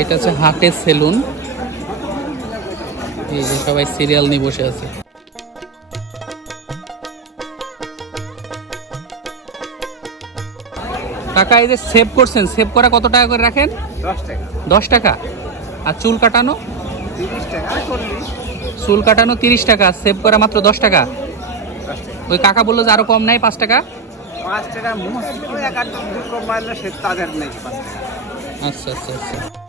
এটা হচ্ছে হাটের সেলুন। এই যে সবাই সিরিয়াল নিয়ে বসে আছে। টাকা এই যে সেভ করছেন সেভ করা কত টাকা করে রাখেন? দশ টাকা। দশ টাকা। আর চুল কাটানো? চুল কাটানো তিরিশ টাকা সেভ করা মাত্র দশ টাকা। ওই কাকা বলল যে আরও কম নাই পাঁচ টাকা? পাঁচ টাকা আচ্ছা আচ্ছা আচ্ছা।